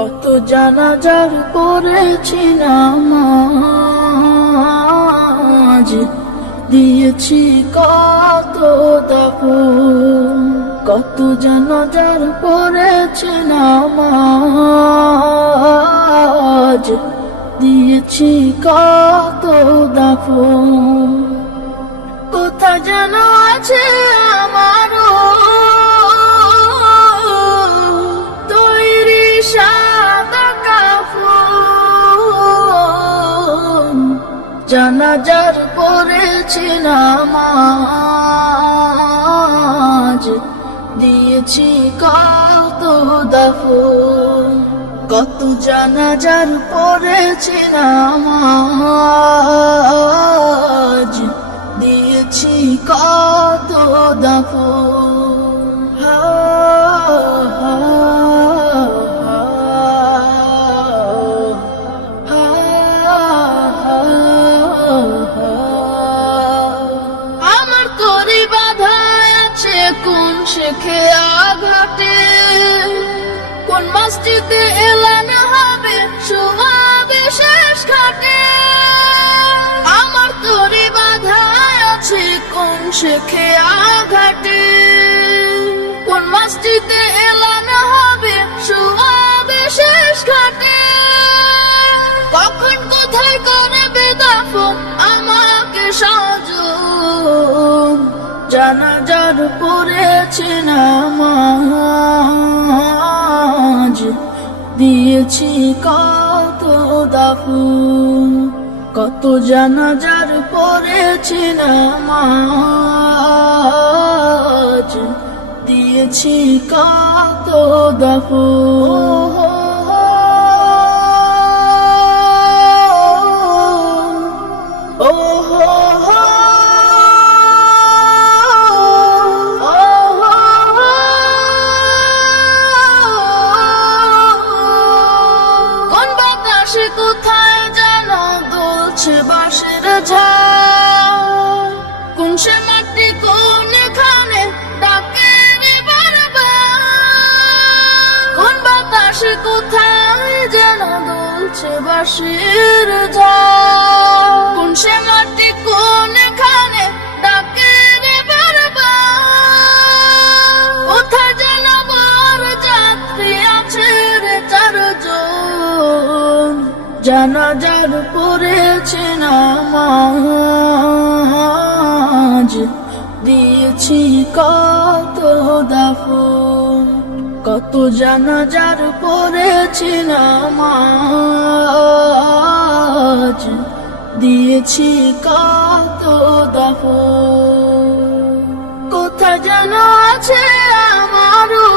কত জানাজার পড়েছি নামাজ, দিয়েছি কত দাফন। কত জানাজার পড়েছি নামাজ, দিয়েছি কত দাফন। কোথায় যেন আছে আমারও তৈরি সাদা কাফন, জানাজার পড়েছি নামাজ, দিয়েছি কত দাফন। কত জানাজার পড়েছি নামাজ, দিয়েছি কত দাফন। আমার তরি বাধা আছে কোন শেখে আঘাটে, কোন মসজিদে এলান হবে শোয়াবে শেষ ঘাটে। আমার তরি বাধা আছে কোন শেখে আঘাটে, কোন মসজিদে এলান হবে শোয়াবে শেষ ঘাটে। কখন কোথায় করবে দাফন আমাকে সাজন, জানাজার পড়েছি নামাজ, দিয়েছি কত দাফন। কত জানাজার পড়েছি নামাজ, দিয়েছি কত দাফন। কোথায় যেন দুলছে বাঁশের ঝাড়, কোন সে মাটি কোনখানে ডাকে রে বারবার। কোন বাতাসে কোথায় যেন দুলছে বাঁশের ঝাড়, কোন সে মাটি কোনখানে ডাকে রে বারবার। কোথায় যেন বর যাত্রী আছে রে চারজন, জানাজার পড়েছি নামাজ, দিয়েছি কত দাফন। কত জানাজার পড়েছি নামাজ, দিয়েছি কত দাফন। কোথায় যেন আছে আমারও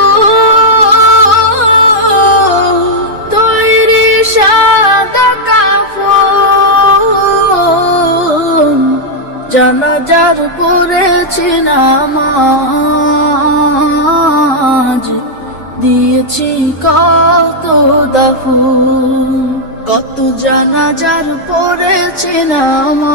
তৈরি সাদা কাফন, জানাজার পড়েছি নামাজ, দিয়েছি কত দাফন। কত জানাজার পড়েছি নামাজ,